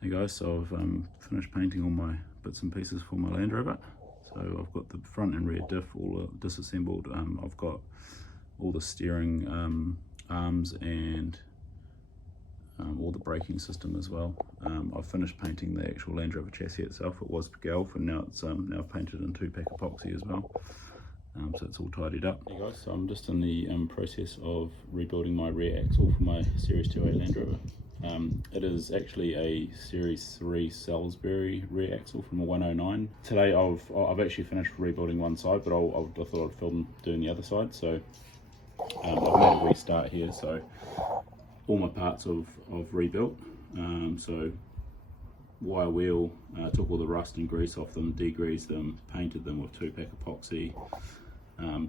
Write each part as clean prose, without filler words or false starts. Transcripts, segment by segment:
Hey guys, so I've finished painting all my bits and pieces for my Landrover. So I've got the front and rear diff all disassembled. I've got all the steering arms and all the braking system as well. I've finished painting the actual Landrover chassis itself. It was Galf and now it's now painted in 2-pack epoxy as well. So it's all tidied up. Hey guys, so I'm just in the process of rebuilding my rear axle for my Series 2A Landrover. It is actually a Series 3 Salisbury rear axle from a 109. Today I've actually finished rebuilding one side, but I thought I'd film doing the other side. So I've made a restart here. So all my parts I've rebuilt. So wire wheel, took all the rust and grease off them, degreased them, painted them with 2-pack epoxy,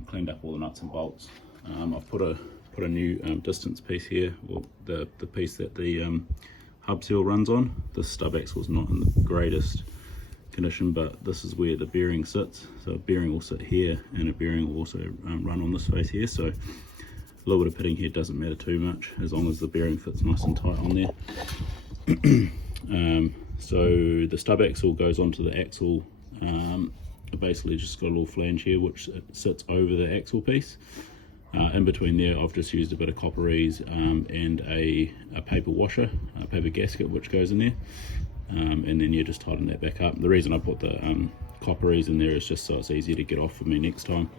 cleaned up all the nuts and bolts. I've put a new distance piece here, or the piece that the hub seal runs on. The stub axle is not in the greatest condition, but this is where the bearing sits. So a bearing will sit here and a bearing will also run on this face here. So a little bit of pitting here doesn't matter too much as long as the bearing fits nice and tight on there. So the stub axle goes onto the axle. It basically just got a little flange here which sits over the axle piece. In between there I've just used a bit of copperese and a paper washer, a paper gasket which goes in there, and then you just tighten that back up. The reason I put the copperese in there is just so it's easier to get off for me next time.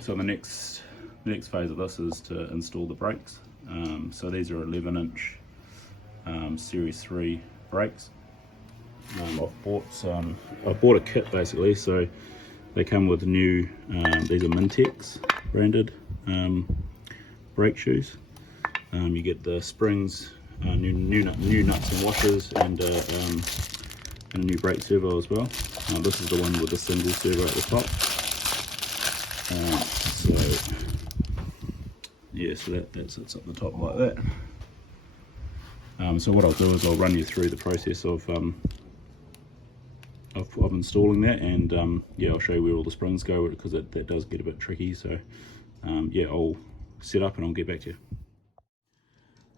So the next phase of this is to install the brakes. So these are 11-inch Series 3 brakes. I've bought a kit basically, so they come with new, these are Mintex branded brake shoes. You get the springs, new nuts and washers, and a new brake servo as well. This is the one with the single servo at the top. So yeah, so that sits up the top like that. So what I'll do is I'll run you through the process of installing that, and yeah, I'll show you where all the springs go because that does get a bit tricky. So yeah, I'll set up and I'll get back to you.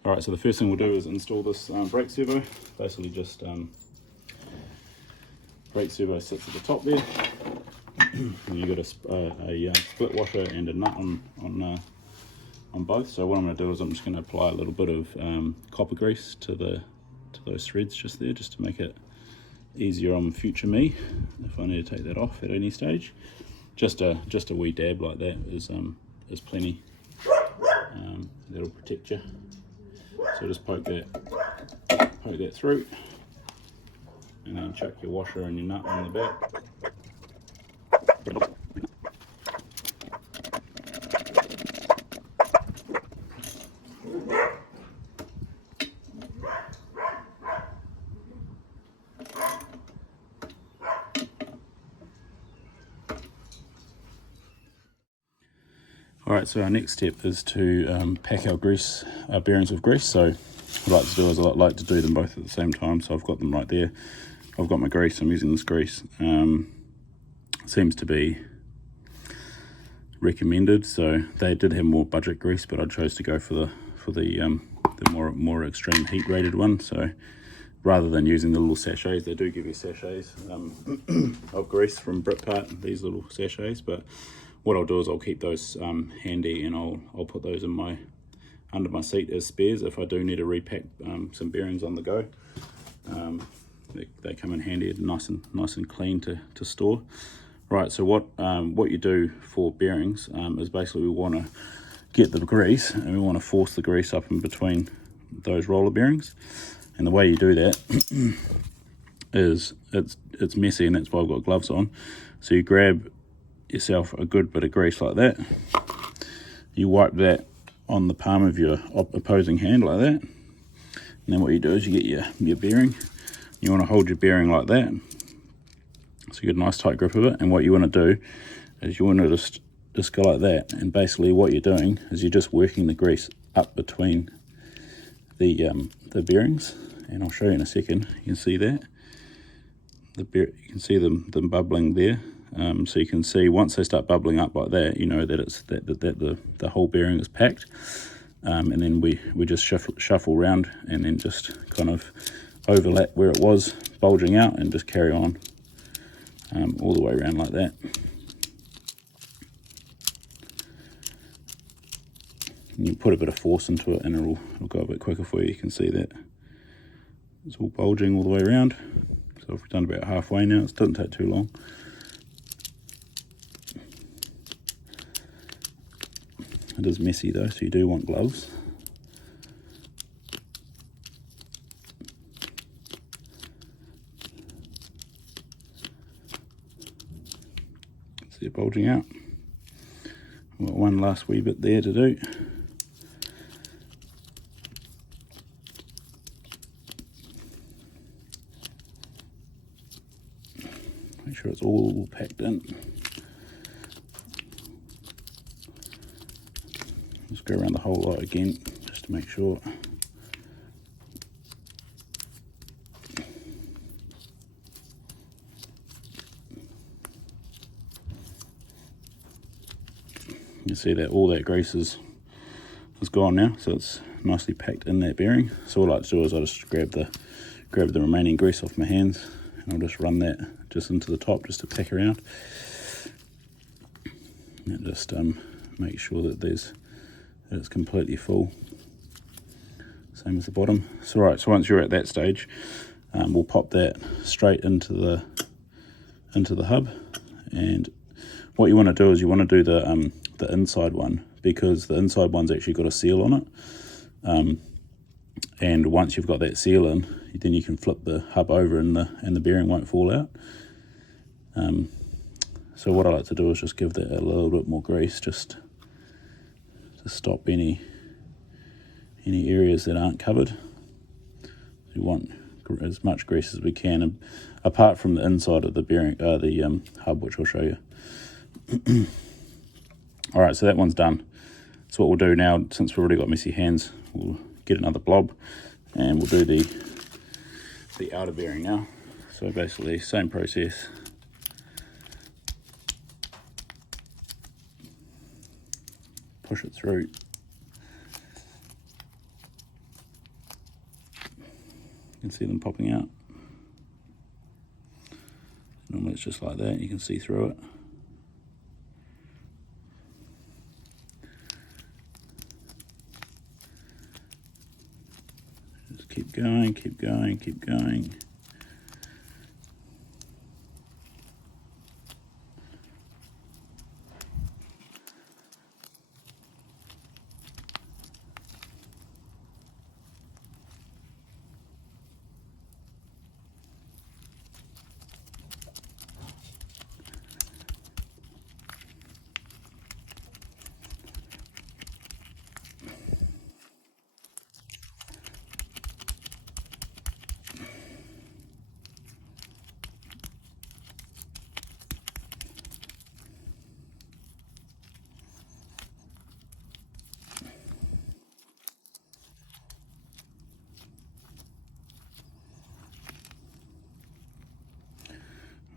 Alright, so the first thing we'll do is install this brake servo. Basically just brake servo sits at the top there, and you've got a split washer and a nut on both. So what I'm going to do is I'm just going to apply a little bit of copper grease to those threads just there, just to make it easier on future me if I need to take that off at any stage. Just a wee dab like that is plenty. That'll protect you. So just poke that through, and then chuck your washer and your nut on the back. Alright, so our next step is to pack our bearings with grease. So what I like to do is I like to do them both at the same time. So I've got them right there. I've got my grease, I'm using this grease. Seems to be recommended. So they did have more budget grease, but I chose to go for the more extreme heat rated one. So rather than using the little sachets, they do give you sachets of grease from Britpart, these little sachets, but what I'll do is I'll keep those handy, and I'll put those in under my seat as spares if I do need to repack some bearings on the go. They come in handy, nice and clean to store. Right, so what you do for bearings is basically we want to get the grease, and we want to force the grease up in between those roller bearings. And the way you do that is it's messy, and that's why I've got gloves on. So you grab yourself a good bit of grease like that, you wipe that on the palm of your opposing hand like that, and then what you do is you get your bearing. You want to hold your bearing like that so you get a nice tight grip of it, and what you want to do is you want to just go like that, and basically what you're doing is you're just working the grease up between the bearings, and I'll show you in a second. You can see that you can see them bubbling there. So you can see once they start bubbling up like that, you know that the whole bearing is packed. and then we just shuffle around and then just kind of overlap where it was bulging out and just carry on all the way around like that. And you put a bit of force into it and it'll go a bit quicker for you. You can see that it's all bulging all the way around. So we've done about halfway now. It doesn't take too long. It is messy though, so you do want gloves. See it bulging out. We've got one last wee bit there to do. Make sure it's all packed in. Just go around the whole lot again, just to make sure. You see that all that grease is gone now, so it's nicely packed in that bearing. So all I like to do is I just grab the remaining grease off my hands, and I'll just run that just into the top just to pack around. And just make sure that it's completely full. Same as the bottom. So right, so once you're at that stage, we'll pop that straight into the hub. And what you want to do is you want to do the inside one, because the inside one's actually got a seal on it. And once you've got that seal in, then you can flip the hub over and the bearing won't fall out. So what I like to do is just give that a little bit more grease, just to stop any areas that aren't covered. You want as much grease as we can, apart from the inside of the bearing, the hub, which I'll show you. All right, so that one's done. So what we'll do now, since we've already got messy hands, we'll get another blob and we'll do the outer bearing now. So basically, same process. Push it through. You can see them popping out. Normally it's just like that, you can see through it. Just keep going, keep going, keep going.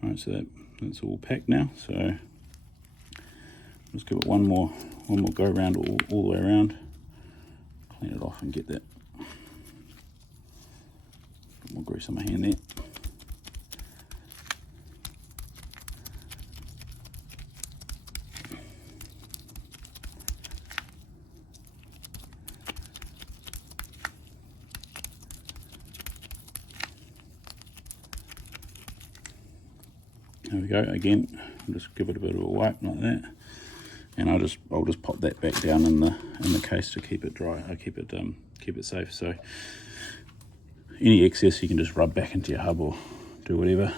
Alright, so that's all packed now, so just give it one more go around all the way around, clean it off and get that more grease on my hand there. There we go. Again, I'll just give it a bit of a wipe like that, and I'll just pop that back down in the case to keep it dry. I keep it safe. So any excess you can just rub back into your hub or do whatever.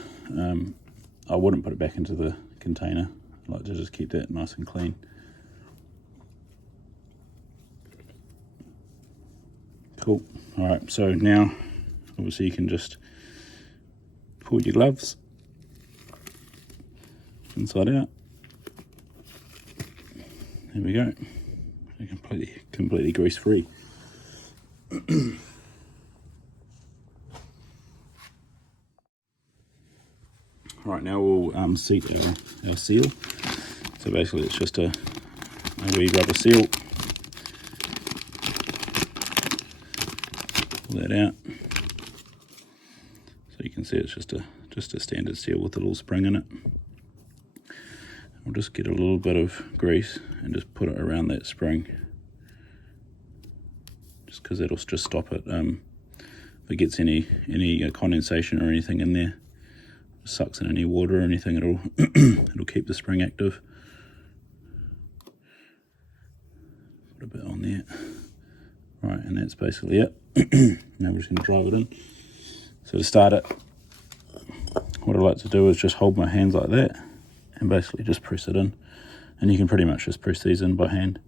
I wouldn't put it back into the container. I like to just keep that nice and clean. Cool. All right. So now, obviously, you can just pull your gloves inside out. There we go. They're completely grease free. All right, now we'll seat our seal. So basically, it's just a wee rubber seal. pull that out. So you can see it's just a standard seal with a little spring in it. I'll just get a little bit of grease and just put it around that spring, just because that'll just stop it if it gets any condensation or anything in there, sucks in any water or anything, it'll keep the spring active. Put a bit on there. Right, and that's basically it. Now we're just going to drive it in. So to start it, what I like to do is just hold my hands like that and basically just press it in. And you can pretty much just press these in by hand.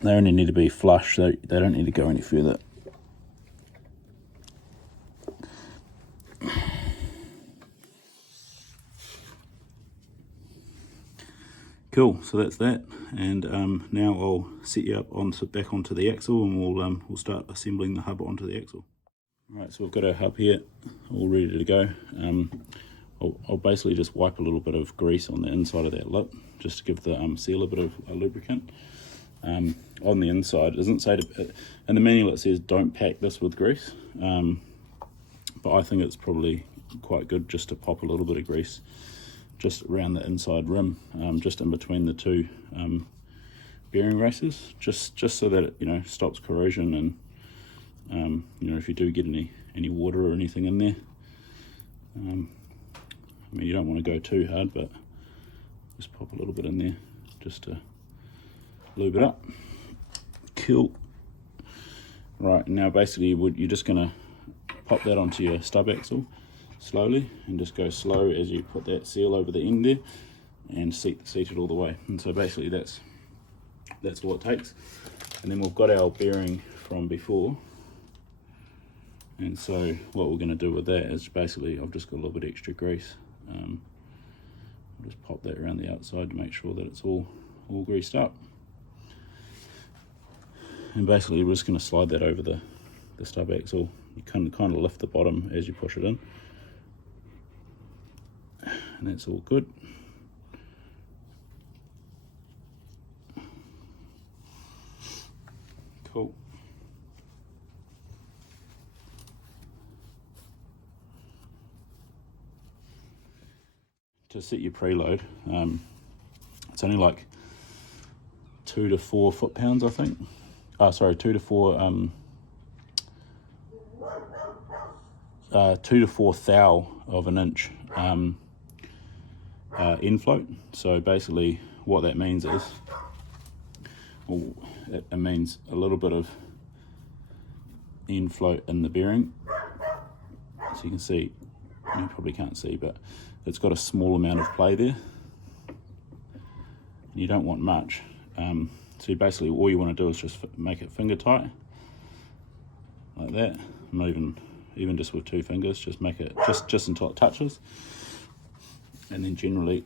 They only need to be flush, they don't need to go any further. Cool, so that's that, and now I'll set you up back onto the axle, and we'll start assembling the hub onto the axle. Alright, so we've got our hub here, all ready to go. I'll basically just wipe a little bit of grease on the inside of that lip, just to give the seal a bit of lubricant. On the inside, it doesn't say in the manual it says don't pack this with grease, but I think it's probably quite good just to pop a little bit of grease just around the inside rim, just in between the two bearing races, just so that it stops corrosion, and if you do get any water or anything in there, I mean, you don't want to go too hard, but just pop a little bit in there just to lube it up. Cool. Right, now basically you're just going to pop that onto your stub axle slowly, and just go slow as you put that seal over the end there and seat it all the way. And so basically that's all it takes. And then we've got our bearing from before, and so what we're going to do with that is basically I've just got a little bit extra grease. I'll just pop that around the outside to make sure that it's all greased up. And basically we're just going to slide that over the stub axle. You can kind of lift the bottom as you push it in, and that's all good. Cool. To set your preload, it's only like 2 to 4 foot-pounds, I think. Sorry, 2 to 4 thou of an inch end float. So basically what that means is, it means a little bit of end float in the bearing. So you can see, you probably can't see, but it's got a small amount of play there. You don't want much. So basically all you want to do is just make it finger tight, like that. Not even just with 2 fingers, just make it just until it touches. And then generally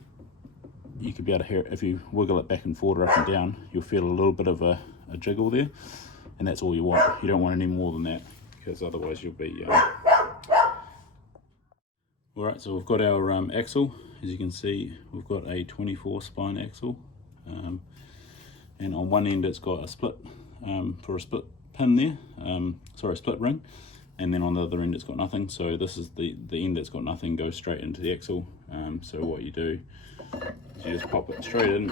you could be able to hear it. If you wiggle it back and forth or up and down, you'll feel a little bit of a jiggle there, and that's all you want. You don't want any more than that, because otherwise you'll be Alright, so we've got our axle. As you can see, we've got a 24 spine axle, and on one end it's got a split for a split pin there, split ring, and then on the other end it's got nothing. So this is the end that's got nothing, goes straight into the axle. So what you do is you just pop it straight in,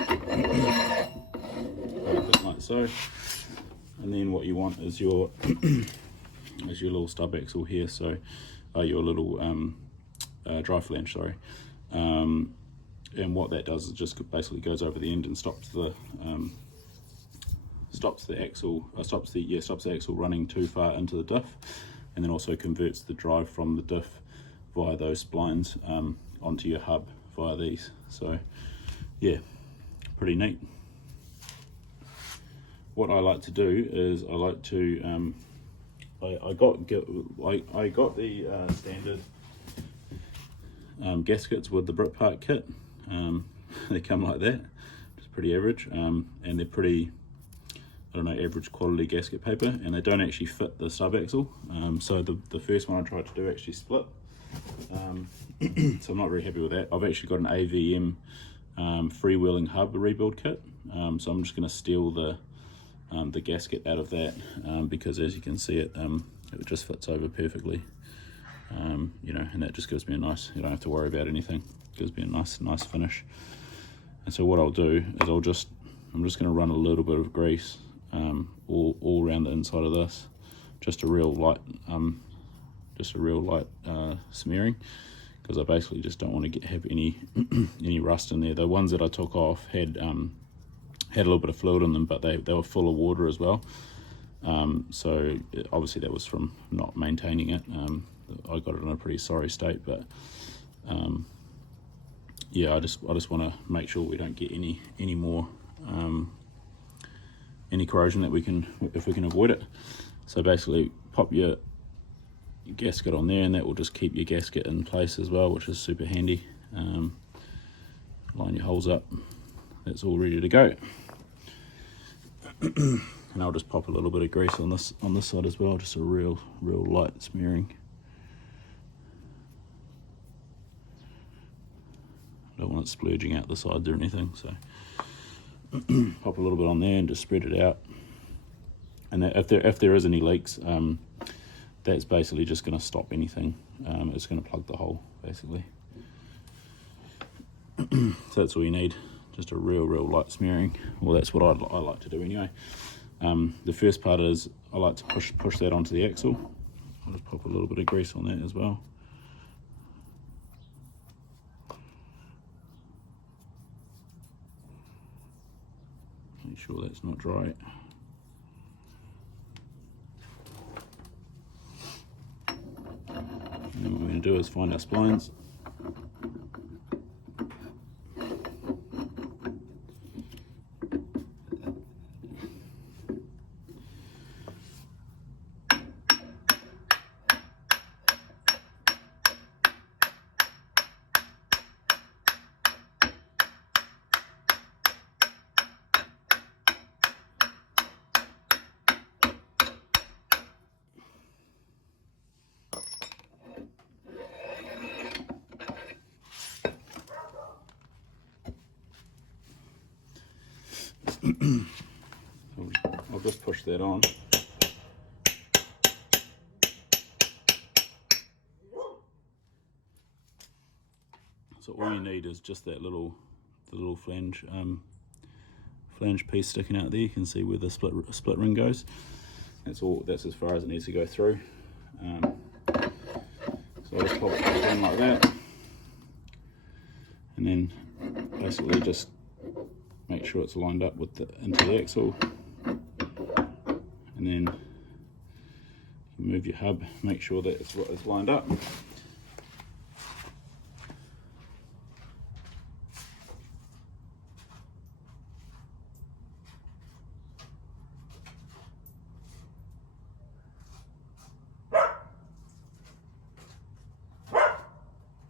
like so, and then what you want is your little stub axle here, so your little dry flange, sorry. And what that does is just basically goes over the end and stops the axle running too far into the diff, and then also converts the drive from the diff via those splines onto your hub via these. So yeah, pretty neat. What I like to do is I like to I got the standard gaskets with the Brit Part kit. They come like that. It's pretty average, and they're pretty, I don't know, average quality gasket paper, and they don't actually fit the sub axle. So the first one I tried to do actually split. So I'm not very happy with that. I've actually got an AVM freewheeling hub rebuild kit. So I'm just going to steal the the gasket out of that, because as you can see it just fits over perfectly, you know, and that just gives me a nice, you don't have to worry about anything, gives me a nice finish. And so what I'll do is I'm just going to run a little bit of grease all around the inside of this, just a real light smearing, because I basically just don't want to have any any rust in there. The ones that I took off had a little bit of fluid in them, but they were full of water as well. So obviously that was from not maintaining it. I got it in a pretty sorry state, but yeah, I just want to make sure we don't get any more any corrosion that if we can avoid it. So basically pop your gasket on there, and that will just keep your gasket in place as well, which is super handy. Line your holes up, that's all ready to go. And I'll just pop a little bit of grease on this side as well, just a real light smearing. Don't want it splurging out the sides or anything, so pop a little bit on there and just spread it out. And if there is any leaks, that's basically just going to stop anything. It's going to plug the hole basically. So that's all you need, just a real light smearing. Well, that's what I like to do anyway. The first part is I like to push that onto the axle. I'll just pop a little bit of grease on that as well. Make sure that's not dry. And then what we're going to do is find our splines. So I'll just push that on. So all you need is just that the little flange piece sticking out there. You can see where the split ring goes. That's as far as it needs to go through. So I'll just pop it down like that, and then basically just make sure it's lined up into the axle, and then move your hub, make sure that it's lined up.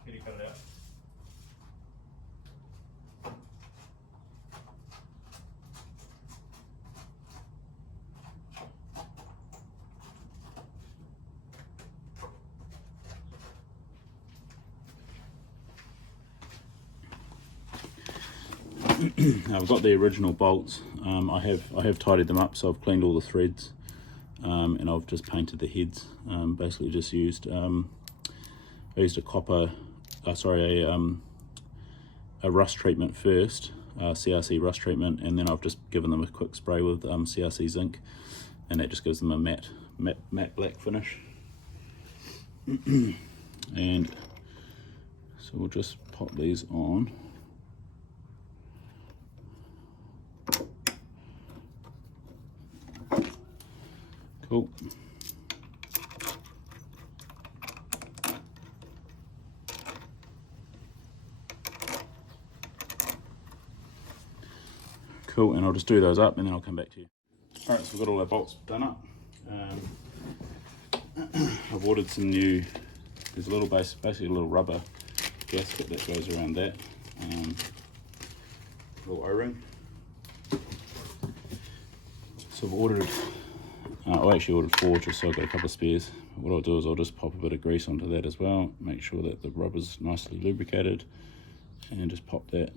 Can you cut it out? I've got the original bolts. I have tidied them up, so I've cleaned all the threads, and I've just painted the heads. Basically just used I used a rust treatment first, CRC rust treatment, and then I've just given them a quick spray with CRC zinc, and that just gives them a matte black finish. And so we'll just pop these on. Cool. Cool, and I'll just do those up and then I'll come back to you. Alright, so we've got all our bolts done up. I've ordered some new, there's a little basically a little rubber gasket that goes around that, little O-ring. So I've ordered, I actually ordered 4 just so I've got a couple of spares. What I'll do is I'll just pop a bit of grease onto that as well, make sure that the rubber's nicely lubricated, and just pop that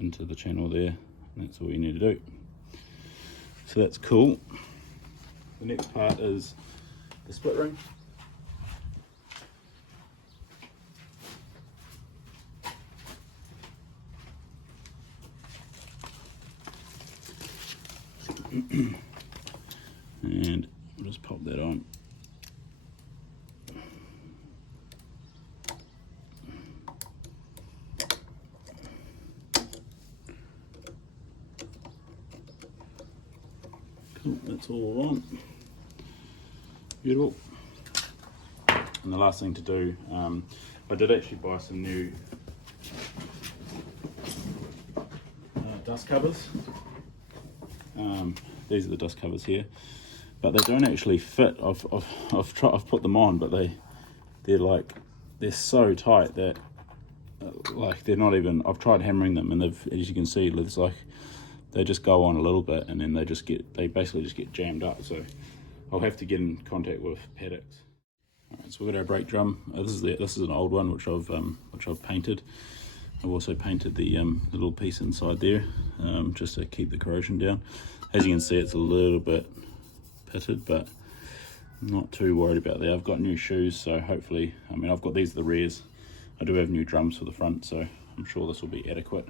into the channel there. And that's all you need to do. So that's cool. The next part is the split ring. And I'll just pop that on. Cool, that's all on. Beautiful. And the last thing to do, I did actually buy some new dust covers. These are the dust covers here, but they don't actually fit. I've put them on, but they're so tight that like they're not even. I've tried hammering them, and they've, as you can see, it's like they just go on a little bit, and then they basically just get jammed up. So I'll have to get in contact with paddocks. Alright, so we've got our brake drum. This is an old one which I've painted. I've also painted the little piece inside there, just to keep the corrosion down. As you can see, it's a little bit pitted, but I'm not too worried about that. I've got new shoes, so hopefully, I mean, I've got these are the rears. I do have new drums for the front, so I'm sure this will be adequate.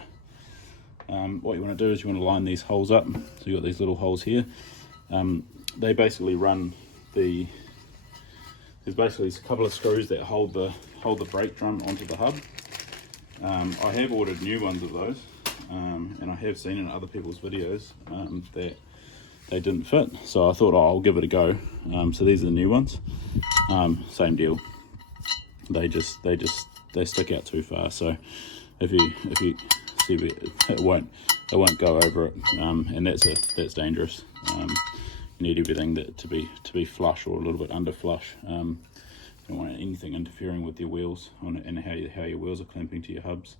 What you want to do is you want to line these holes up. So you've got these little holes here. They basically run there's basically a couple of screws that hold the brake drum onto the hub. I have ordered new ones of those, and I have seen in other people's videos that they didn't fit, so I thought, oh, I'll give it a go. So these are the new ones. Same deal. They stick out too far. So if you see, it won't go over it, and that's dangerous. You need everything to be flush or a little bit under flush. You don't want anything interfering with your wheels and how your wheels are clamping to your hubs.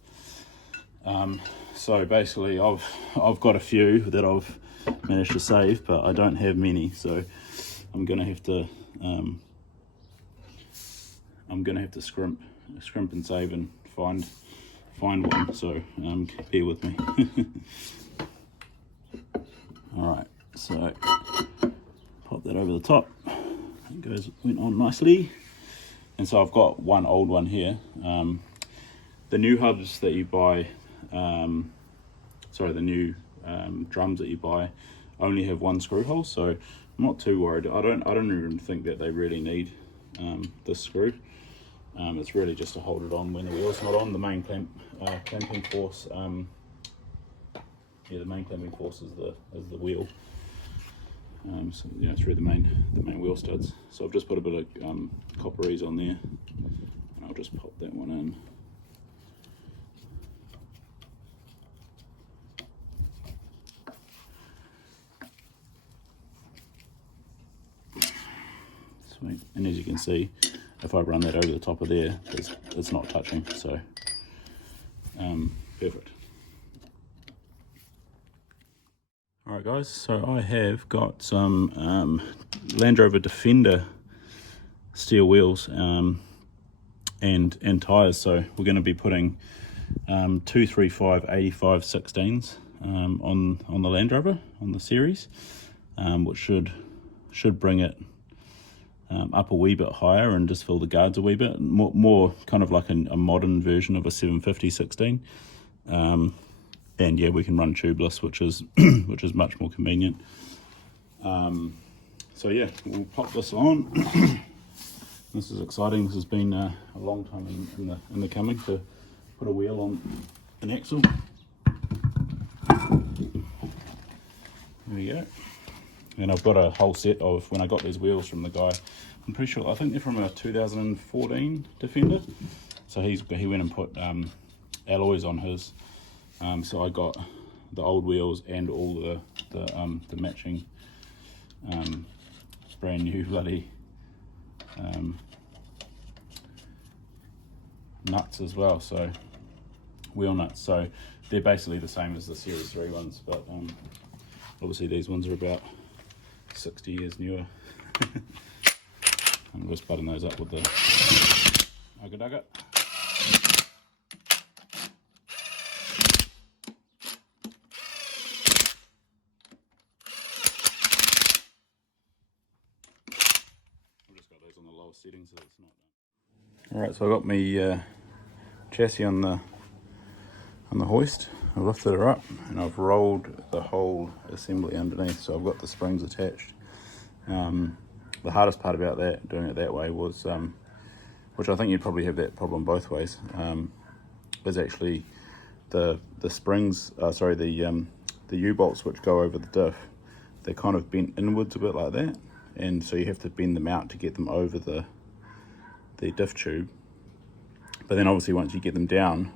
So basically, I've got a few that I've managed to save, but I don't have many. So I'm gonna have to scrimp and save and find one. So bear with me. All right, so pop that over the top. It went on nicely. And so I've got one old one here. The new hubs that you buy, the new drums that you buy only have one screw hole, so I'm not too worried. I don't even think that they really need this screw. It's really just to hold it on when the wheel's not on. The main clamping force, the main clamping force is the wheel. So yeah, through the main wheel studs. So I've just put a bit of copperies on there, and I'll just pop that one in. Sweet. And as you can see, if I run that over the top of there, it's not touching. So perfect. Alright guys, so I have got some Landrover Defender steel wheels and tyres. So we're going to be putting 235 85 16s on the Landrover, on the series, which should bring it up a wee bit higher and just fill the guards a wee bit more kind of like a modern version of a 750 16. And yeah, we can run tubeless, which is much more convenient. So yeah, we'll pop this on. This is exciting. This has been a long time in the coming to put a wheel on an axle. There we go. And I've got a whole set of, when I got these wheels from the guy, I'm pretty sure, I think they're from a 2014 Defender. So he went and put alloys on his. So I got the old wheels and all the matching brand new bloody nuts as well. So wheel nuts. So they're basically the same as the Series 3 ones, but obviously these ones are about 60 years newer. I'm just button those up with the Ugga Dugga. those on the lower settings so it's not done. Alright, so I got my chassis on the hoist. I've lifted her up and I've rolled the whole assembly underneath, so I've got the springs attached. The hardest part about that, doing it that way, was, which I think you'd probably have that problem both ways, is actually the springs, the U-bolts which go over the diff, they're kind of bent inwards a bit like that, and so you have to bend them out to get them over the diff tube. But then obviously once you get them down,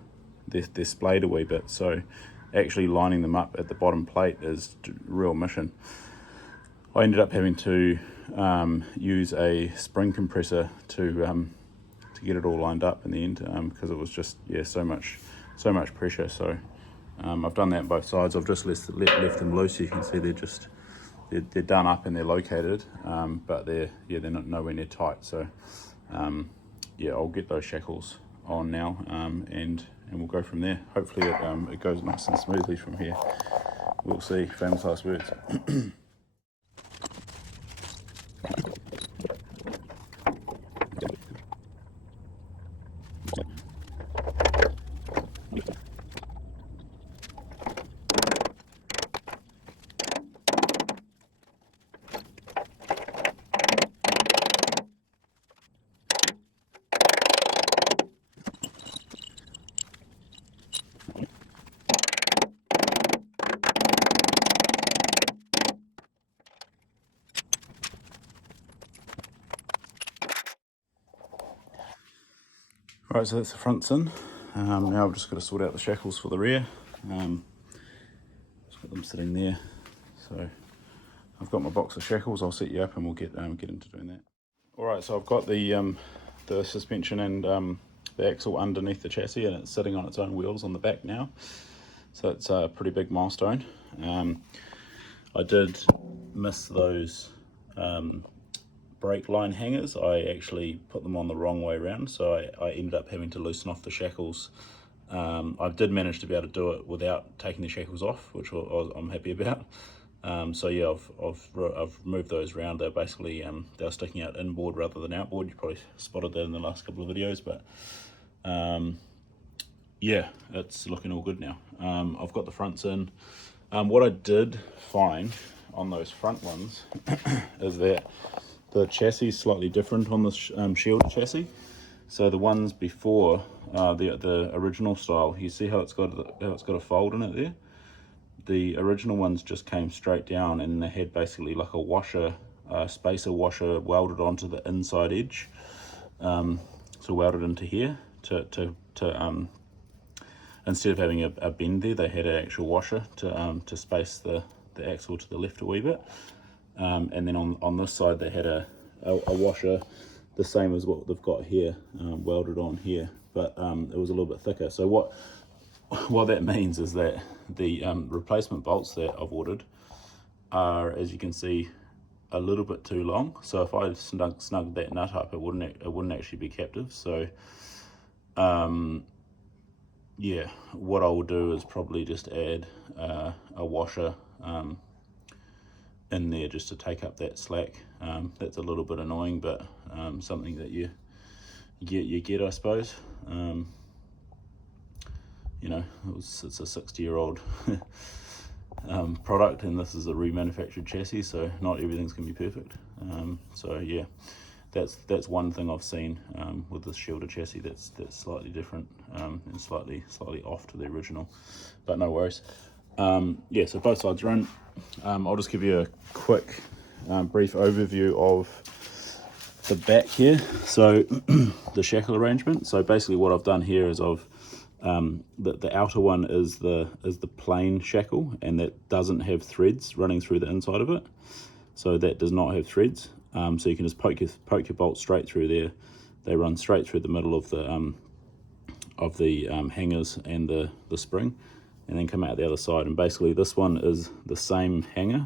they're splayed a wee bit, so actually lining them up at the bottom plate is a real mission. I ended up having to use a spring compressor to get it all lined up in the end, because it was just so much pressure. So I've done that on both sides. I've just left them loose. You can see they're done up and they're located, but they're not nowhere near tight. So I'll get those shackles on now, and we'll go from there. Hopefully it goes nice and smoothly from here. We'll see. Famous last words. Right, so that's the fronts in. Now I've just got to sort out the shackles for the rear. Just got them sitting there. So I've got my box of shackles. I'll set you up and we'll get into doing that. All right, so I've got the suspension and the axle underneath the chassis, and it's sitting on its own wheels on the back now. So it's a pretty big milestone. I did miss those brake line hangers. I actually put them on the wrong way around, so I ended up having to loosen off the shackles. I did manage to be able to do it without taking the shackles off, which I'm happy about. So yeah, I've removed those around. They're basically they're sticking out inboard rather than outboard. You probably spotted that in the last couple of videos, but yeah, it's looking all good now. I've got the fronts in. What I did find on those front ones is that the chassis is slightly different on the Shield chassis. So the ones before the original style, you see how it's got a fold in it there. The original ones just came straight down, and they had basically like a washer, spacer washer welded onto the inside edge. So welded into here to instead of having a bend there, they had an actual washer to space the axle to the left a wee bit. And then on this side they had a washer the same as what they've got here, welded on here, but it was a little bit thicker. So what that means is that the replacement bolts that I've ordered are, as you can see, a little bit too long. So if I snugged that nut up, it wouldn't actually be captive. So yeah, what I will do is probably just add a washer in there just to take up that slack. That's a little bit annoying, but something that you get, I suppose. You know, it's a 60-year-old product, and this is a remanufactured chassis, so not everything's gonna be perfect. So yeah, that's one thing I've seen with this Shielder chassis that's slightly different, and slightly off to the original, but no worries. Yeah, so both sides are in. I'll just give you a quick brief overview of the back here. So the shackle arrangement. So basically what I've done here is the outer one is the plain shackle, and that doesn't have threads running through the inside of it. So that does not have threads. So you can just poke your bolt straight through there. They run straight through the middle of the hangers and the spring, and then come out the other side. And basically this one is the same hanger,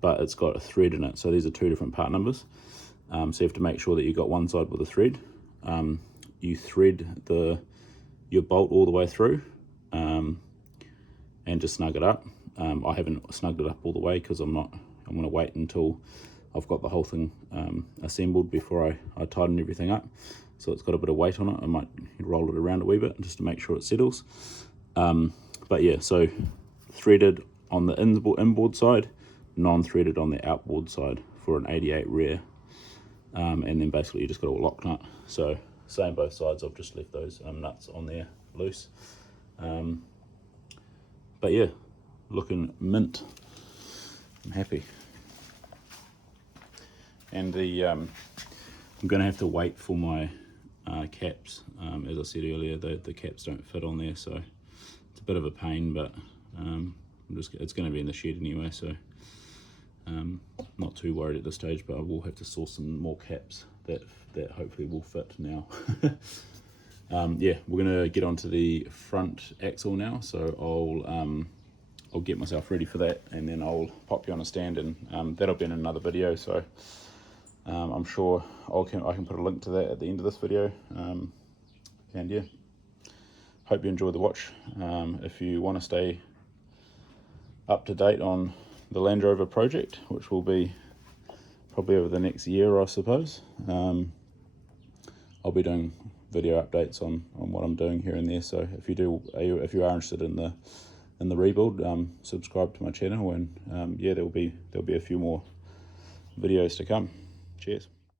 but it's got a thread in it. So these are two different part numbers. So you have to make sure that you've got one side with a thread. You thread your bolt all the way through, and just snug it up. I haven't snugged it up all the way because I'm going to wait until I've got the whole thing assembled before I tighten everything up, so it's got a bit of weight on it. I might roll it around a wee bit just to make sure it settles. But yeah, so threaded on the inboard side, non-threaded on the outboard side for an 88 rear, and then basically you just got a lock nut. So same both sides, I've just left those nuts on there loose. But yeah, looking mint. I'm happy. And I'm going to have to wait for my caps. As I said earlier, the caps don't fit on there, so it's a bit of a pain, but it's going to be in the shed anyway, so not too worried at this stage. But I will have to source some more caps that hopefully will fit now. Yeah, we're going to get onto the front axle now, so I'll get myself ready for that, and then I'll pop you on a stand, and that'll be in another video. So I'm sure I can put a link to that at the end of this video. And yeah, hope you enjoy the watch. If you want to stay up to date on the Landrover project, which will be probably over the next year, I suppose, I'll be doing video updates on what I'm doing here and there. So if you are interested in the rebuild, subscribe to my channel, and yeah, there'll be a few more videos to come. Cheers.